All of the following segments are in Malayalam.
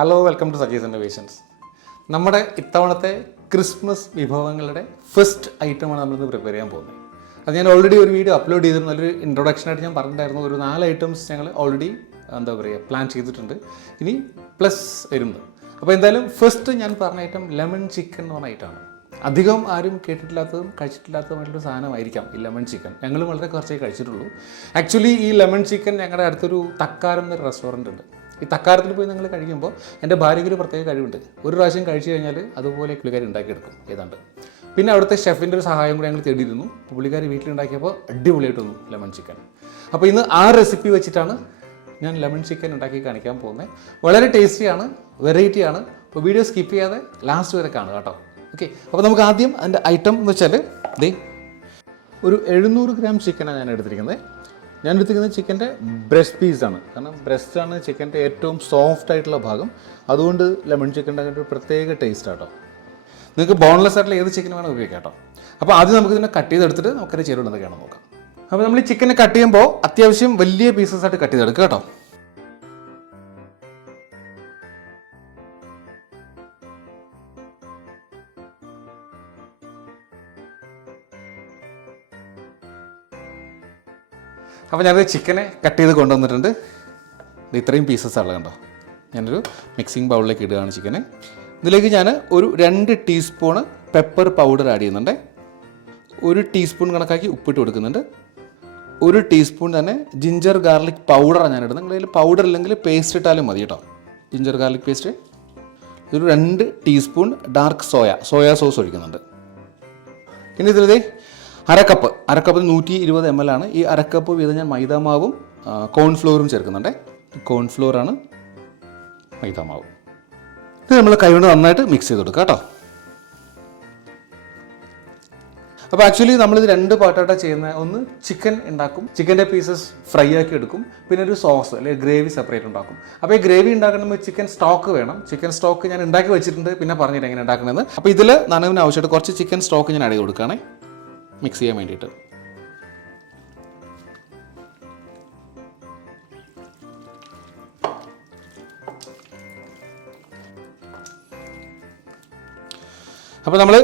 Hello, welcome to Saji's innovations. നമ്മുടെ ഇത്തവണത്തെ ക്രിസ്മസ് വിഭവങ്ങളുടെ ഫസ്റ്റ് ഐറ്റമാണ് നമ്മളിന്ന് പ്രിപ്പയർ ചെയ്യാൻ പോകുന്നത്. അത് ഞാൻ ഓൾറെഡി ഒരു വീഡിയോ അപ്ലോഡ് ചെയ്തിരുന്നു. നല്ലൊരു ഇൻട്രൊഡക്ഷനായിട്ട് ഞാൻ പറഞ്ഞിട്ടുണ്ടായിരുന്നു. ഒരു 4 ഐറ്റംസ് ഞങ്ങൾ ഓൾറെഡി പ്ലാൻ ചെയ്തിട്ടുണ്ട്. ഇനി പ്ലസ് വരുന്നത്. അപ്പോൾ എന്തായാലും ഫസ്റ്റ് ഞാൻ പറഞ്ഞ ഐറ്റം ലെമൺ ചിക്കൻ എന്ന് പറഞ്ഞ ഐറ്റമാണ്. അധികം ആരും കേട്ടിട്ടില്ലാത്തതും കഴിച്ചിട്ടില്ലാത്തതുമായിട്ടുള്ള സാധനമായിരിക്കാം ഈ ലെമൺ ചിക്കൻ. ഞങ്ങൾ വളരെ കുറച്ചേ കഴിച്ചിട്ടുള്ളൂ. ആക്ച്വലി ഈ ലെമൺ ചിക്കൻ ഞങ്ങളുടെ അടുത്തൊരു തക്കാരം എന്നൊരു റെസ്റ്റോറൻറ്റ് ഉണ്ട്. ഈ തക്കാരത്തിൽ പോയി നിങ്ങൾ കഴിക്കുമ്പോൾ എൻ്റെ ഭാര്യയ്ക്ക് ഒരു പ്രത്യേക കഴിവുണ്ട്. ഒരു പ്രാവശ്യം കഴിച്ചു കഴിഞ്ഞാൽ അതുപോലെ പുള്ളിക്കാരി ഉണ്ടാക്കിയെടുക്കും ഏതാണ്ട്. പിന്നെ അവിടുത്തെ ഷെഫിൻ്റെ ഒരു സഹായം കൂടി ഞങ്ങൾ തേടിയിരുന്നു. പുള്ളിക്കാരി വീട്ടിലുണ്ടാക്കിയപ്പോൾ അടിപൊളിയായിട്ട് വന്നു ലെമൺ ചിക്കൻ. അപ്പോൾ ഇന്ന് ആ റെസിപ്പി വെച്ചിട്ടാണ് ഞാൻ ലെമൺ ചിക്കൻ ഉണ്ടാക്കി കാണിക്കാൻ പോകുന്നത്. വളരെ ടേസ്റ്റിയാണ്, വെറൈറ്റിയാണ്. അപ്പോൾ വീഡിയോ സ്കിപ്പ് ചെയ്യാതെ ലാസ്റ്റ് വരെ കാണുക കേട്ടോ. ഓക്കെ, അപ്പോൾ നമുക്ക് ആദ്യം അതിൻ്റെ ഐറ്റം എന്ന് വെച്ചാൽ ഒരു 700 ഗ്രാം ചിക്കനാണ് ഞാൻ എടുത്തിരിക്കുന്നത്. ഞാൻ എടുത്തിരിക്കുന്നത് ചിക്കൻ്റെ ബ്രസ്റ്റ് പീസാണ്. കാരണം ബ്രസ്റ്റാണ് ചിക്കൻ്റെ ഏറ്റവും സോഫ്റ്റ് ആയിട്ടുള്ള ഭാഗം. അതുകൊണ്ട് ലെമൺ ചിക്കൻ ഉണ്ടാക്കിയിട്ട് ഒരു പ്രത്യേക ടേസ്റ്റ് ആട്ടോ. നിങ്ങൾക്ക് ബോൺലെസ് ആയിട്ടുള്ള ഏത് ചിക്കൻ വേണം ഉപയോഗിക്കാം കേട്ടോ. അപ്പോൾ ആദ്യം നമുക്ക് ഇതിനെ കട്ട് ചെയ്തെടുത്തിട്ട് നമുക്കതിൻ്റെ ചേരുവ എന്തൊക്കെയാണെന്ന് നോക്കാം. അപ്പോൾ നമ്മൾ ഈ ചിക്കനെ കട്ട് ചെയ്യുമ്പോൾ അത്യാവശ്യം വലിയ പീസസ് ആയിട്ട് കട്ട് ചെയ്തെടുക്കുക കേട്ടോ. അപ്പോൾ ഞാനത് ചിക്കനെ കട്ട് ചെയ്ത് കൊണ്ടുവന്നിട്ടുണ്ട്. ഇത്രയും പീസസ് ഉള്ളത് കണ്ടോ. ഞാനൊരു മിക്സിംഗ് ബൗളിലേക്ക് ഇടുകയാണ് ചിക്കനെ. ഇതിലേക്ക് ഞാൻ ഒരു 2 ടീസ്പൂണ് പെപ്പർ പൗഡർ ആഡ് ചെയ്യുന്നുണ്ട്. 1 ടീസ്പൂൺ കണക്കാക്കി ഉപ്പിട്ട് കൊടുക്കുന്നുണ്ട്. 1 ടീസ്പൂൺ തന്നെ ജിഞ്ചർ ഗാർലിക് പൗഡറാണ് ഞാൻ ഇടുന്നത്. നിങ്ങളുടെ കയ്യിൽ പൗഡർ അല്ലെങ്കിൽ പേസ്റ്റ് ഇട്ടാലും മതി കേട്ടോ. Ginger garlic paste. ഒരു 2 ടീസ്പൂൺ ഡാർക്ക് സോയ സോസ് ഒഴിക്കുന്നുണ്ട്. ഇനി ഇതിലേ അരക്കപ്പ് 120 ml ആണ്. ഈ അരക്കപ്പ് വീതം ഞാൻ മൈദാമാവും കോൺഫ്ലോറും ചേർക്കുന്നുണ്ട്. കോൺഫ്ലോറാണ് മൈദാമാവും. ഇത് നമ്മൾ കൈകൊണ്ട് നന്നായിട്ട് മിക്സ് ചെയ്ത് കൊടുക്കുക കേട്ടോ. അപ്പോൾ ആക്ച്വലി നമ്മളിത് 2 പാർട്ടായിട്ടാണ് ചെയ്യുന്നത്. ഒന്ന് ചിക്കൻ ഉണ്ടാക്കും, ചിക്കൻ്റെ പീസസ് ഫ്രൈ ആക്കി എടുക്കും. പിന്നെ ഒരു സോസ് അല്ലെങ്കിൽ ഗ്രേവി സെപ്പറേറ്റ് ഉണ്ടാക്കും. അപ്പോൾ ഈ ഗ്രേവി ഉണ്ടാക്കണമെങ്കിൽ ചിക്കൻ സ്റ്റോക്ക് വേണം. ചിക്കൻ സ്റ്റോക്ക് ഞാൻ ഉണ്ടാക്കി വെച്ചിട്ടുണ്ട്, പിന്നെ പറഞ്ഞിട്ട് എങ്ങനെ ഉണ്ടാക്കണമെന്ന്. അപ്പോൾ ഇതിൽ നനവിന് ആവശ്യമായിട്ട് കുറച്ച് ചിക്കൻ സ്റ്റോക്ക് ഞാൻ ആഡ് ചെയ്ത് കൊടുക്കുകയാണേ, മിക്സ് ചെയ്യാൻ വേണ്ടിയിട്ട്. അപ്പോൾ നമ്മൾ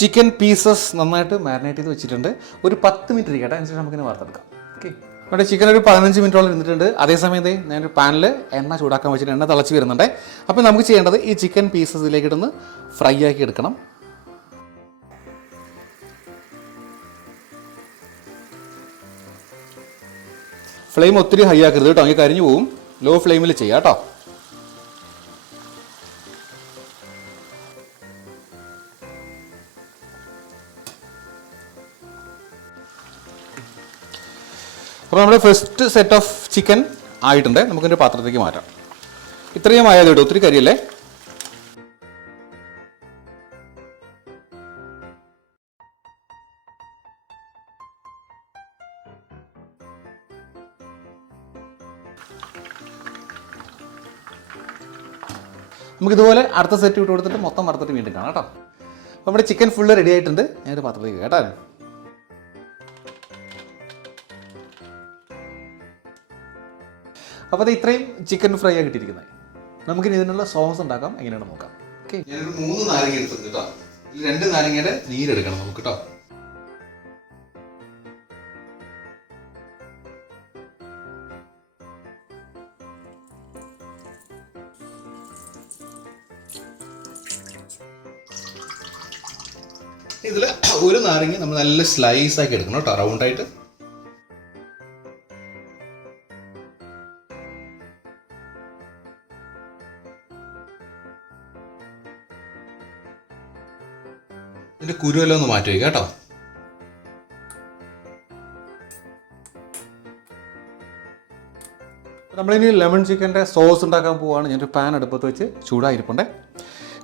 ചിക്കൻ പീസസ് നന്നായിട്ട് മാരിനേറ്റ് ചെയ്ത് വെച്ചിട്ടുണ്ട്. ഒരു 10 മിനിറ്റ് ഇരിക്കട്ടെ, അതിനുശേഷം നമുക്കിനി വറുത്തെടുക്കാം. ഓക്കെ, നമ്മുടെ ചിക്കൻ ഒരു 15 മിനിറ്റോളം ഇരുന്നിട്ടുണ്ട്. അതേസമയത്ത് ഞാനൊരു പാനിൽ എണ്ണ ചൂടാക്കാൻ വെച്ചിട്ട് എണ്ണ തിളച്ച് വരുന്നുണ്ട്. അപ്പോൾ നമുക്ക് ചെയ്യേണ്ടത് ഈ ചിക്കൻ പീസസ് ഇതിലേക്ക് ഇടുന്ന് ഫ്രൈ ആക്കി എടുക്കണം. ഫ്ലെയിം ഒത്തിരി ഹൈ ആക്കരുത് കേട്ടോ, അങ്ങനെ കരിഞ്ഞു പോവും. ലോ ഫ്ലെയിമിൽ ചെയ്യാം കേട്ടോ. അപ്പോൾ നമ്മുടെ ഫസ്റ്റ് സെറ്റ് ഓഫ് ചിക്കൻ ആയിട്ടുണ്ട്. നമുക്കിൻ്റെ പാത്രത്തേക്ക് മാറ്റാം. ഇത്രയും ആയത് കേട്ടോ, ഒത്തിരി കരിയല്ലേ. നമുക്കിതുപോലെ അടുത്ത സെറ്റ് ഇട്ട് കൊടുത്തിട്ട് മൊത്തം വറുത്തിട്ട് വീണ്ടും കാണാം കേട്ടോ. അപ്പോൾ നമ്മുടെ ചിക്കൻ ഫുള്ള് റെഡി ആയിട്ടുണ്ട്. ഞാനൊരു പാത്രത്തേക്ക് കേട്ടോ. അപ്പോൾ അത് ഇത്രയും ചിക്കൻ ഫ്രൈ ആയി കിട്ടിയിരിക്കുന്നത്. നമുക്കിനി ഇതിനുള്ള സോസ് ഉണ്ടാക്കാം, എങ്ങനെയാണ് നോക്കാം. ഓക്കെ, ഞാനൊരു 3 നാരങ്ങ എടുത്തിട്ടുണ്ട് കേട്ടോ. 2 നാരങ്ങയുടെ നീരെടുക്കണം നമുക്ക് കേട്ടോ. ഇതിൽ ഒരു നാരങ്ങ നമ്മൾ നല്ല സ്ലൈസ് ആക്കി എടുക്കണം കേട്ടോ, റൗണ്ടായിട്ട്. ഇതിൻ്റെ കുരുവെല്ലാം ഒന്ന് മാറ്റി വയ്ക്കാം കേട്ടോ. നമ്മളിനി ലെമൺ ചിക്കൻ്റെ സോസ് ഉണ്ടാക്കാൻ പോവുകയാണ്. ഞാനൊരു പാൻ അടുപ്പത്ത് വെച്ച് ചൂടായിരിപ്പുണ്ട്.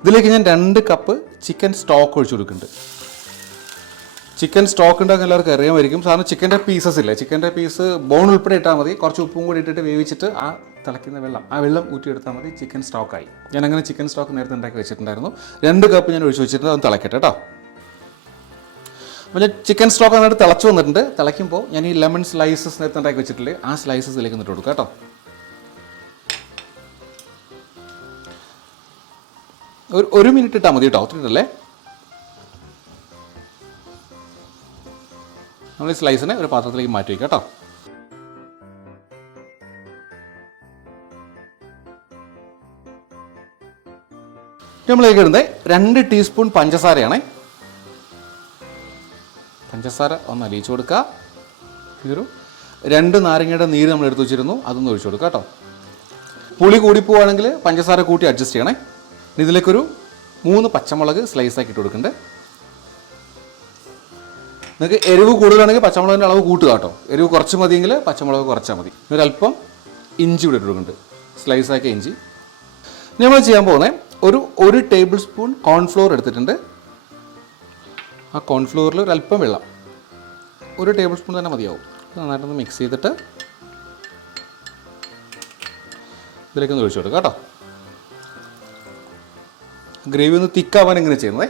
ഇതിലേക്ക് ഞാൻ 2 കപ്പ് ചിക്കൻ സ്റ്റോക്ക് ഒഴിച്ചു കൊടുക്കുന്നുണ്ട്. ചിക്കൻ സ്റ്റോക്ക് ഉണ്ടാക്കാൻ എല്ലാവർക്കും അറിയാമായിരിക്കും. സാധാരണ ചിക്കൻ്റെ പീസസ് ഇല്ലേ, ചിക്കൻ്റെ പീസ് ബോൺ ഉൾപ്പെടെ ഇട്ടാൽ മതി. കുറച്ച് ഉപ്പും കൂടി ഇട്ടിട്ട് വേവിച്ചിട്ട് ആ തിളയ്ക്കുന്ന വെള്ളം ഊറ്റിയെടുത്താൽ മതി. ചിക്കൻ സ്റ്റോക്കായി. ഞാൻ അങ്ങനെ ചിക്കൻ സ്റ്റോക്ക് നേരത്തെ ഉണ്ടാക്കി വെച്ചിട്ടുണ്ടായിരുന്നു. 2 കപ്പ് ഞാൻ ഒഴിച്ച് വെച്ചിട്ടുണ്ട്. അത് തിളക്കട്ടെ കേട്ടോ. അപ്പോൾ ഞാൻ ചിക്കൻ സ്റ്റോക്ക് നന്നായിട്ട് തിളച്ച് വന്നിട്ടുണ്ട്. തിളയ്ക്കുമ്പോൾ ഞാൻ ഈ ലെമൺ സ്ലൈസസ് നേരത്തെ ഉണ്ടാക്കി വെച്ചിട്ടില്ലേ, ആ സ്ലൈസസ് ഇതിലേക്ക് ഇട്ട് കൊടുക്കാം കേട്ടോ. ഒരു മിനിറ്റ് ഇട്ടാൽ മതി കേട്ടോ, ഒത്തിരി ഇട്ടല്ലേ. നമ്മൾ ഈ സ്ലൈസിനെ ഒരു പാത്രത്തിലേക്ക് മാറ്റി വയ്ക്കാം കേട്ടോ. നമ്മളിലേക്ക് ഇടുന്നത് 2 ടീസ്പൂൺ പഞ്ചസാരയാണേ. പഞ്ചസാര ഒന്ന് അലിയിച്ചു കൊടുക്കുക. ഇതൊരു 2 നാരങ്ങയുടെ നീര് നമ്മൾ എടുത്ത് വെച്ചിരുന്നു, അതൊന്ന് ഒഴിച്ചു കൊടുക്കുക കേട്ടോ. പുളി കൂടിപ്പോവാണെങ്കിൽ പഞ്ചസാര കൂട്ടി അഡ്ജസ്റ്റ് ചെയ്യണേ. ഇതിലേക്കൊരു 3 പച്ചമുളക് സ്ലൈസാക്കി ഇട്ട് കൊടുക്കുന്നുണ്ട്. നിങ്ങൾക്ക് എരിവ് കൂടുതലാണെങ്കിൽ പച്ചമുളകിൻ്റെ അളവ് കൂട്ടുക കേട്ടോ. എരിവ് കുറച്ച് മതിയെങ്കിൽ പച്ചമുളക് കുറച്ചാൽ മതി. ഒരല്പം ഇഞ്ചി ഇവിടെ ഇട്ട് സ്ലൈസാക്കിയ ഇഞ്ചി. നമ്മൾ ചെയ്യാൻ പോകുന്നത് ഒരു ടേബിൾ സ്പൂൺ കോൺഫ്ലോർ എടുത്തിട്ടുണ്ട്. ആ കോൺഫ്ലോറിൽ ഒരല്പം വെള്ളം, 1 ടേബിൾ സ്പൂൺ തന്നെ മതിയാവും. നന്നായിട്ടൊന്ന് മിക്സ് ചെയ്തിട്ട് ഇതിലേക്കൊന്ന് ഒഴിച്ചു കൊടുക്കുക കേട്ടോ. ഗ്രേവി ഒന്ന് തിക്കാവാൻ എങ്ങനെ ചെയ്യുന്നത്,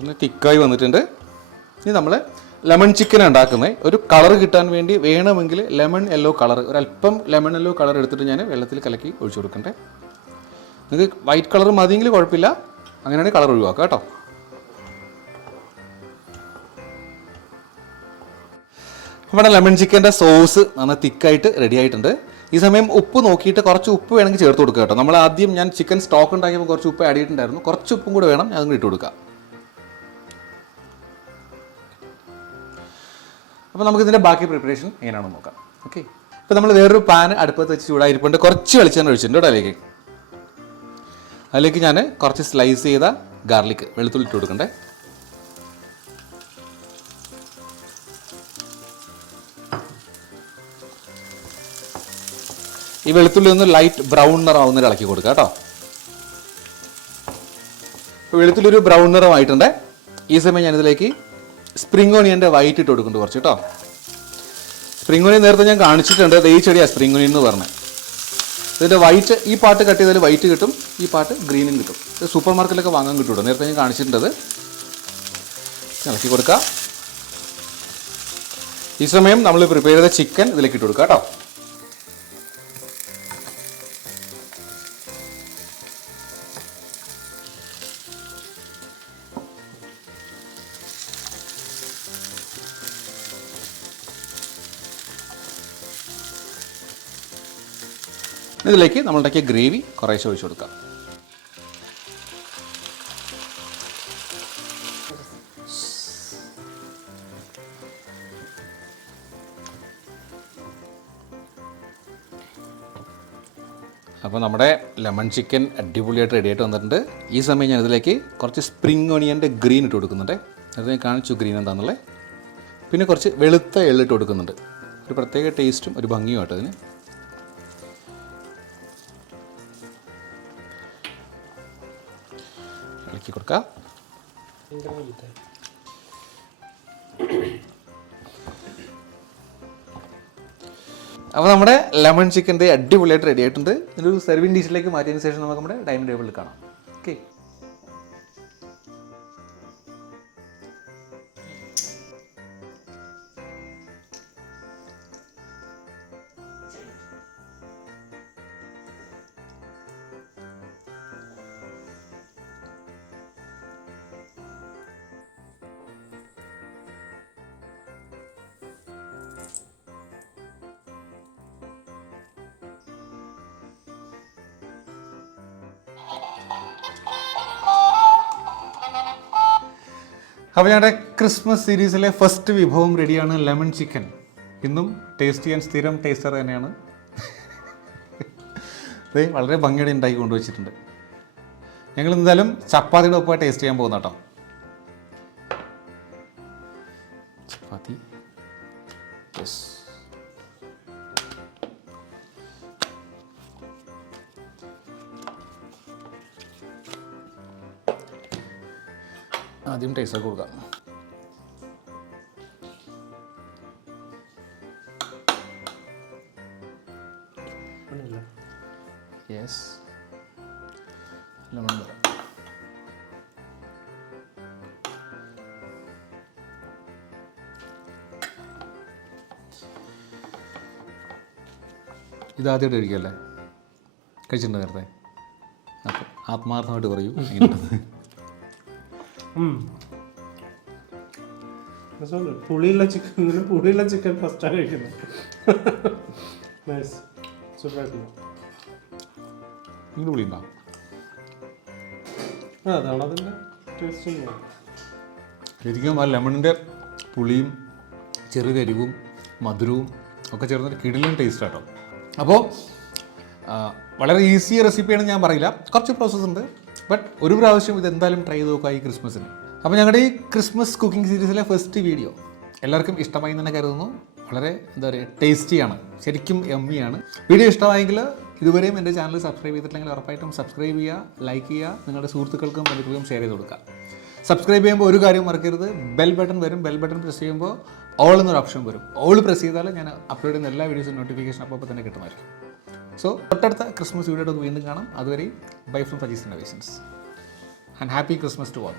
ഒന്ന് തിക്കായി വന്നിട്ടുണ്ട്. ഇനി നമ്മൾ ലെമൺ ചിക്കൻ ഉണ്ടാക്കുന്നത്. ഒരു കളർ കിട്ടാൻ വേണ്ടി വേണമെങ്കിൽ ലെമൺ യെല്ലോ കളർ, ഒരല്പം ലെമൺ യെല്ലോ കളർ എടുത്തിട്ട് ഞാൻ വെള്ളത്തിൽ കലക്കി ഒഴിച്ചു കൊടുക്കണ്ടേ. നിങ്ങൾക്ക് വൈറ്റ് കളർ മതിയെങ്കിൽ കുഴപ്പമില്ല, അങ്ങനെയാണെങ്കിൽ കളർ ഒഴിവാക്കുക കേട്ടോ. നമ്മുടെ ലെമൺ ചിക്കൻ്റെ സോസ് നന്നായി തിക്കായിട്ട് റെഡി ആയിട്ടുണ്ട്. ഈ സമയം ഉപ്പ് നോക്കിയിട്ട് കുറച്ച് ഉപ്പ് വേണമെങ്കിൽ ചേർത്ത് കൊടുക്കുക കേട്ടോ. നമ്മൾ ആദ്യം ഞാൻ ചിക്കൻ സ്റ്റോക്ക് ഉണ്ടാക്കിയപ്പോൾ കുറച്ച് ഉപ്പ് ആഡ് ചെയ്തിട്ടുണ്ടായിരുന്നു, കുറച്ച് ഉപ്പും കൂടെ വേണം, അതും കൂടി ഇട്ട് കൊടുക്കുക. അപ്പോൾ നമുക്കിതിൻ്റെ ബാക്കി പ്രിപ്പറേഷൻ എങ്ങനെയാണെന്ന് നോക്കാം. ഓക്കെ, ഇപ്പോൾ നമ്മൾ വേറൊരു പാൻ അടുപ്പത്ത് വെച്ച് ചൂടായിരിപ്പുണ്ട്. കുറച്ച് വെളിച്ചെണ്ണ ഒഴിച്ചിട്ടുണ്ട് കേട്ടോ. അതിലേക്ക് ഞാൻ കുറച്ച് സ്ലൈസ് ചെയ്ത ഗാർലിക്, വെളുത്തുള്ളി ഇട്ട് കൊടുക്കണ്ടേ. ഈ വെളുത്തുള്ളി ഒന്ന് ലൈറ്റ് ബ്രൗൺ നിറമാവുന്നവരെ ഇളക്കി കൊടുക്കുക കേട്ടോ. ഇപ്പോൾ വെളുത്തുള്ളി ഒരു ബ്രൗൺ നിറമായിട്ടുണ്ട്. ഈ സമയം ഞാനിതിലേക്ക് സ്പ്രിംഗ് ഓണിയൻ്റെ വൈറ്റ് ഇട്ട് കൊടുക്കുന്നുണ്ട് കുറച്ച് കേട്ടോ. സ്പ്രിംഗ് ഓണിയൻ നേരത്തെ ഞാൻ കാണിച്ചിട്ടുണ്ട്. ഈ ചെടിയാണ് സ്പ്രിംഗ് ഓണിയൻ എന്ന് പറഞ്ഞത്. ഇതിൻ്റെ വൈറ്റ്, ഈ പാട്ട് കട്ട് ചെയ്താൽ വൈറ്റ് കിട്ടും, ഈ പാട്ട് ഗ്രീനും കിട്ടും. ഇത് സൂപ്പർ മാർക്കറ്റിലൊക്കെ വാങ്ങാൻ കിട്ടും. നേരത്തെ ഞാൻ കാണിച്ചിട്ടുണ്ട്. ഇളക്കി കൊടുക്കുക. ഈ സമയം നമ്മൾ പ്രിപ്പയർ ചെയ്ത ചിക്കൻ ഇതിലേക്ക് ഇട്ട് കൊടുക്കുക കേട്ടോ. ഇതിലേക്ക് നമ്മളുണ്ടാക്കിയ ഗ്രേവി കുറേശ്ശെ ഒഴിച്ചു കൊടുക്കാം. അപ്പോൾ നമ്മുടെ ലെമൺ ചിക്കൻ അടിപൊളിയായിട്ട് റെഡിയായിട്ട് വന്നിട്ടുണ്ട്. ഈ സമയം ഞാൻ ഇതിലേക്ക് കുറച്ച് സ്പ്രിംഗ് ഓണിയൻ്റെ ഗ്രീൻ ഇട്ട് കൊടുക്കുന്നുണ്ട്. അത് ഞാൻ കാണിച്ചു ഗ്രീൻ എന്താണെന്നുള്ളത്. പിന്നെ കുറച്ച് വെളുത്ത എള്ളിട്ട് കൊടുക്കുന്നുണ്ട്. ഒരു പ്രത്യേക ടേസ്റ്റും ഒരു ഭംഗിയുമായിട്ട് അതിന്. ഇളക്കി കൊടുക്കാം. അപ്പോൾ നമ്മുടെ ലെമൺ ചിക്കൻ്റെ അടിപൊളിയായിട്ട് റെഡി ആയിട്ടുണ്ട്. ഒരു സെർവിങ് ഡിഷിലേക്ക് മാറ്റിയതിന് ശേഷം നമുക്ക് നമ്മുടെ ഡൈനിങ് ടേബിളിൽ കാണാം. ഓക്കെ, അപ്പോൾ ഞങ്ങളുടെ ക്രിസ്മസ് സീരീസിലെ ഫസ്റ്റ് വിഭവം റെഡിയാണ്, ലെമൺ ചിക്കൻ. ഇന്നും ടേസ്റ്റ് ചെയ്യാൻ സ്ഥിരം ടേസ്റ്റർ തന്നെയാണ്. ഇത് വളരെ ഭംഗിയോടെ ഉണ്ടാക്കി കൊണ്ടുവച്ചിട്ടുണ്ട്. ഞങ്ങൾ എന്തായാലും ചപ്പാത്തിയുടെ ഒപ്പം ടേസ്റ്റ് ചെയ്യാൻ പോകുന്ന കേട്ടോ. ചപ്പാത്തി, യെസ്. ആദ്യം ടേസ്റ്റ് കൊടുക്കാം. യെസ്, ലെമൺ തരാം. ഇതാദ്യമായിട്ട് കഴിക്കല്ലേ? കഴിച്ചിട്ടുണ്ട് നേരത്തെ? അപ്പോൾ ആത്മാർത്ഥമായിട്ട് പറയൂ. പുളിയുള്ള ചിക്കൻ ഫസ്റ്റാണ് കഴിക്കുന്നത്. നൈസ്, സൂപ്പറായിട്ടില്ല. ഇങ്ങനെ പുളി ഉണ്ടോ? അതാണ് അതിൻ്റെ ടേസ്റ്റ്. ശരിക്കും ആ ലെമണിൻ്റെ പുളിയും ചെറിയ എരിവും മധുരവും ഒക്കെ ചേർന്നൊരു കിടിലൻ ടേസ്റ്റ് ആട്ടോ. അപ്പോൾ വളരെ ഈസി റെസിപ്പിയാണ് ഞാൻ പറയില്ല, കുറച്ച് പ്രോസസ്സ് ഉണ്ട്. ബട്ട് ഒരു പ്രാവശ്യം ഇത് എന്തായാലും ട്രൈ ചെയ്ത് നോക്കുക ഈ ക്രിസ്മസിന്. അപ്പോൾ ഞങ്ങളുടെ ഈ ക്രിസ്മസ് കുക്കിംഗ് സീരീസിലെ ഫസ്റ്റ് വീഡിയോ എല്ലാവർക്കും ഇഷ്ടമായി തന്നെ കരുതുന്നു. വളരെ എന്താ പറയുക, ടേസ്റ്റിയാണ്, ശരിക്കും എമ്മിയാണ്. വീഡിയോ ഇഷ്ടമായെങ്കിൽ ഇതുവരെയും എൻ്റെ ചാനൽ സബ്സ്ക്രൈബ് ചെയ്തിട്ടില്ലെങ്കിൽ ഉറപ്പായിട്ടും സബ്സ്ക്രൈബ് ചെയ്യുക, ലൈക്ക് ചെയ്യുക, നിങ്ങളുടെ സുഹൃത്തുക്കൾക്കും ബന്ധുക്കൾക്കും ഷെയർ ചെയ്ത് കൊടുക്കുക. സബ്സ്ക്രൈബ് ചെയ്യുമ്പോൾ ഒരു കാര്യം മറക്കരുത്, ബെൽ ബട്ടൺ വരും. ബെൽ ബട്ടൺ പ്രസ് ചെയ്യുമ്പോൾ ഓൾ എന്നൊരു ഓപ്ഷൻ വരും. ഓൾ പ്രസ് ചെയ്താൽ ഞാൻ അപ്ലോഡ് ചെയ്യുന്ന എല്ലാ വീഡിയോസും നോട്ടിഫിക്കേഷൻ അപ്പോൾ തന്നെ കിട്ടുമായിരിക്കും. സോ തൊട്ടടുത്ത ക്രിസ്മസ് വീഡിയോ വീണ്ടും കാണാം. അതുവരെ bye from Fajis innovations and happy Christmas to all.